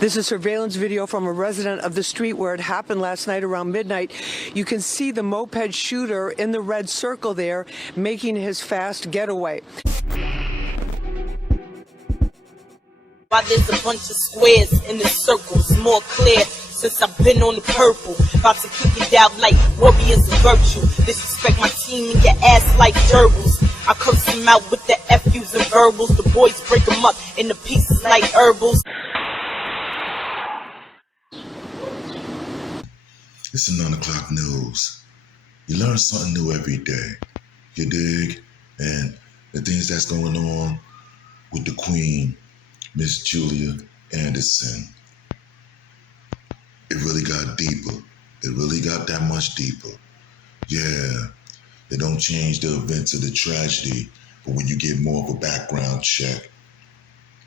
This is surveillance video from a resident of the street where it happened last night around midnight. You can see the moped shooter in the red circle there making his fast getaway. Why there's a bunch of squares in the circles, more clear since I've been on the purple. About to kick it out like warriors of virtue. Disrespect my team and your ass like gerbils. I curse them out with the FUs and verbals. The boys break them up into pieces like herbals. It's the Nunoclock Newz. You learn something new every day. You dig? And the things that's going on with the Queen, Miss Julia Anderson. It really got deeper. It really got that much deeper. Yeah, it don't change the events of the tragedy, but when you get more of a background check,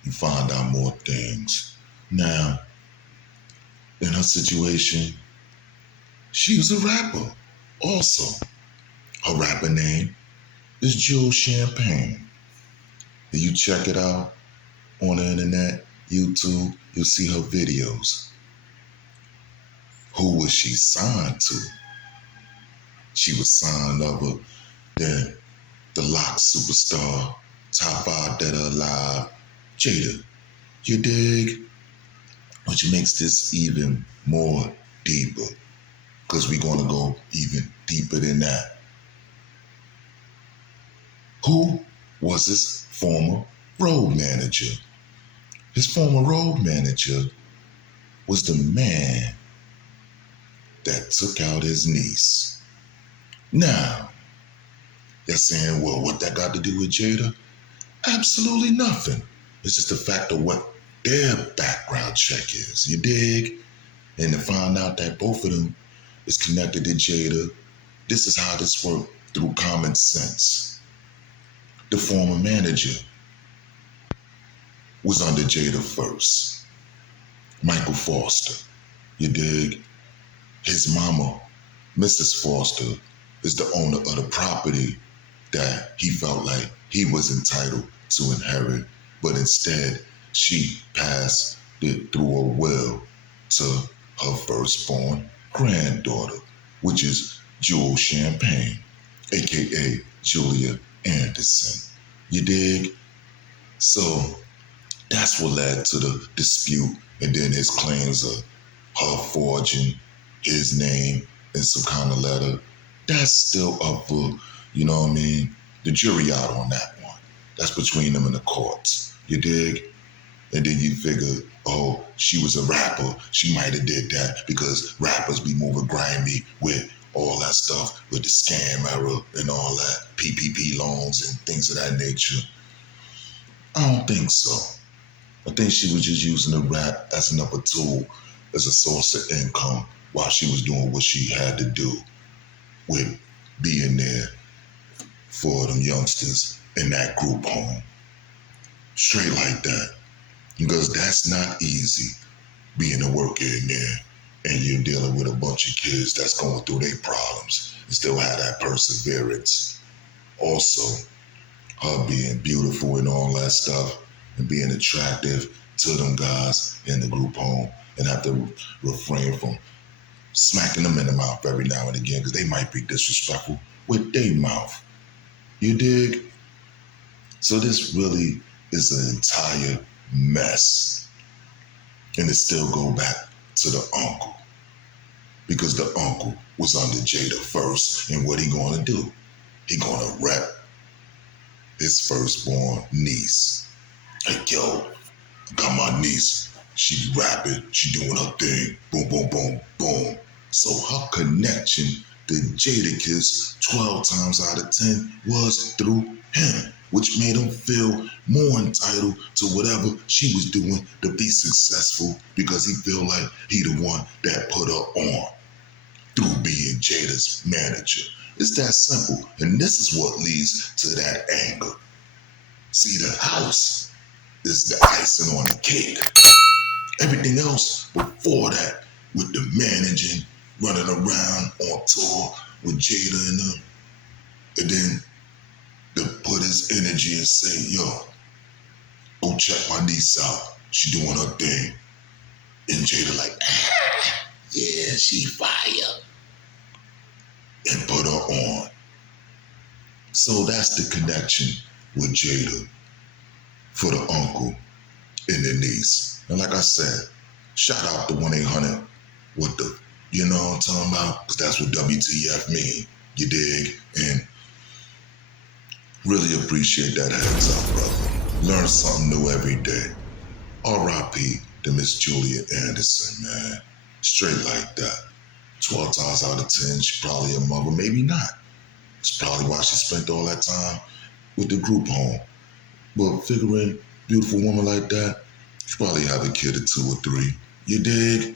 you find out more things. Now, in her situation, she was a rapper also. Her rapper name is Jewelz Champaign. If you check it out on the internet, YouTube, you'll see her videos. Who was she signed to? She was signed over the Lock superstar, top 5 dead or alive, Jada. You dig? Which makes this even more deeper, because we're going to go even deeper than that. Who was his former road manager? His former road manager was the man that took out his niece. Now, they're saying, well, what that got to do with Jada? Absolutely nothing. It's just the fact of what their background check is. You dig? And to find out that both of them is connected to Jada, this is how this worked through common sense. The former manager was under Jada first. Michael Foster. You dig? His mama, Mrs. Foster, is the owner of the property that he felt like he was entitled to inherit, but instead she passed it through a will to her firstborn granddaughter, which is Jewelz Champaign, aka Julia Anderson. You dig? So that's what led to the dispute, and then his claims of her forging his name in some kind of letter. That's still up for, you know what I mean, the jury out on that one. That's between them and the courts. You dig? And then you figure, oh, she was a rapper. She might have did that because rappers be moving grimy with all that stuff, with the scam era and all that, PPP loans and things of that nature. I don't think so. I think she was just using the rap as another tool, as a source of income while she was doing what she had to do with being there for them youngsters in that group home. Straight like that. Because that's not easy, being a worker in there and you're dealing with a bunch of kids that's going through their problems and still have that perseverance. Also, her being beautiful and all that stuff and being attractive to them guys in the group home, and have to refrain from smacking them in the mouth every now and again because they might be disrespectful with their mouth. You dig? So this really is an entire mess. And it still go back to the uncle, because the uncle was under Jada first, and what he gonna do? He gonna rep his firstborn niece. Like, yo, I got my niece. She rapping, she doing her thing. Boom, boom, boom, boom. So her connection to Jadakiss 12 times out of 10 was through him, which made him feel more entitled to whatever she was doing to be successful, because he feel like he the one that put her on through being Jada's manager. It's that simple, and this is what leads to that anger. See, the house is the icing on the cake. Everything else before that, with the managing, running around on tour with Jada and them, and then to put his energy and say, yo, go check my niece out. She doing her thing. And Jada like, yeah, she fire. And put her on. So that's the connection with Jada for the uncle and the niece. And like I said, shout out to 1-800 with the, you know what I'm talking about? Because that's what WTF mean, you dig? And really appreciate that heads up, brother. Learn something new every day. R.I.P. to Miss Julia Anderson, man. Straight like that. 12 times out of 10, she probably a mother, maybe not. It's probably why she spent all that time with the group home. But figuring beautiful woman like that, she probably have a kid or 2 or 3. You dig?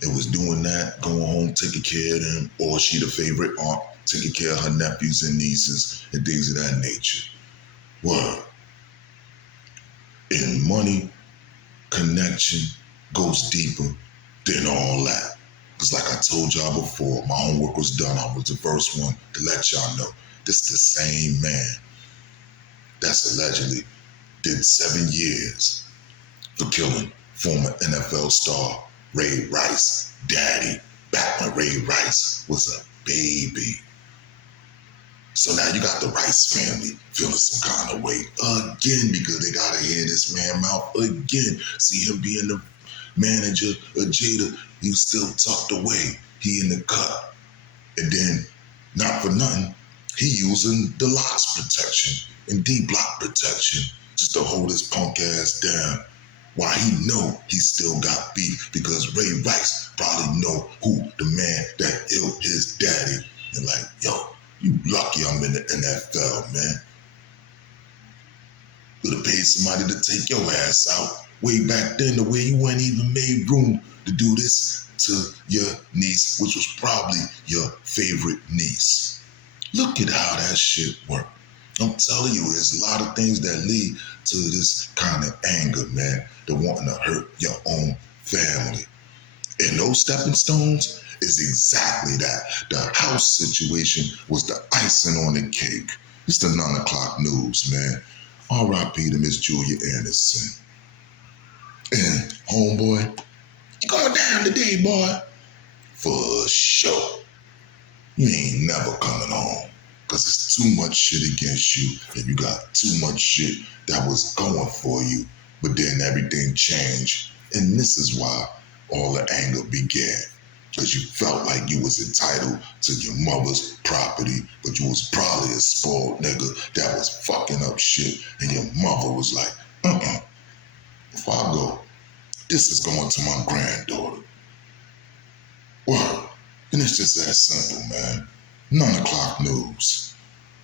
It was doing that, going home, taking care of them, or she the favorite aunt, taking care of her nephews and nieces and things of that nature. Word. And money, connection goes deeper than all that. Because like I told y'all before, my homework was done. I was the first one to let y'all know. This is the same man that's allegedly did 7 years for killing former NFL star Ray Rice, daddy, back when Ray Rice was a baby. So now you got the Rice family feeling some kind of way again because they gotta hear this man mouth again. See him being the manager of Jada, he was still tucked away. He in the cut. And then, not for nothing, he using the loss protection and D-block protection just to hold his punk ass down. Why he know he still got beef because Ray Rice probably know who the man that killed his daddy. And like, yo, you lucky I'm in the NFL, man. Could have paid somebody to take your ass out way back then the way you wouldn't even made room to do this to your niece, which was probably your favorite niece. Look at how that shit worked. I'm telling you, there's a lot of things that lead to this kind of anger, man, that wanting to hurt your own family. And those stepping stones is exactly that. The house situation was the icing on the cake. It's the Nunoclock Newz, man. R.I.P. to Miss Julia Anderson. And homeboy, you going down today, boy? For sure. You ain't never coming home. Because it's too much shit against you. And you got too much shit that was going for you. But then everything changed. And this is why all the anger began. Because you felt like you was entitled to your mother's property. But you was probably a spoiled nigga that was fucking up shit. And your mother was like, If I go, this is going to my granddaughter. Well, and it's just that simple, man. Nunoclock Newz.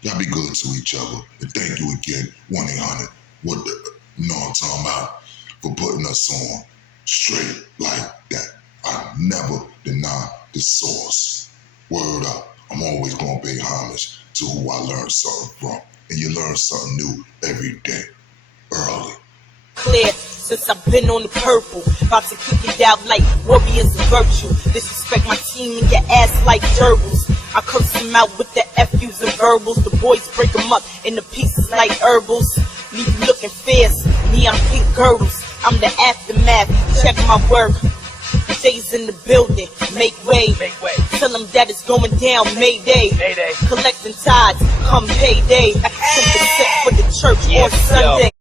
Y'all be good to each other. And thank you again, 1-800. What the, you know what I'm talking about? For putting us on straight like that. I never deny the source. Word up. I'm always going to pay homage to who I learned something from. And you learn something new every day. Early. Clear since I've been on the purple. About to kick it out like warriors of virtue. Disrespect my team and your ass like gerbils. I curse them out with the FUs and verbals. The boys break them up into pieces like herbals. Leave you looking fierce. Me, I'm pink girdles. I'm the aftermath. Check my work. Days in the building. Make way. Tell them that it's going down. Mayday. Collecting tithes. Come payday. 10% for the church on Sunday.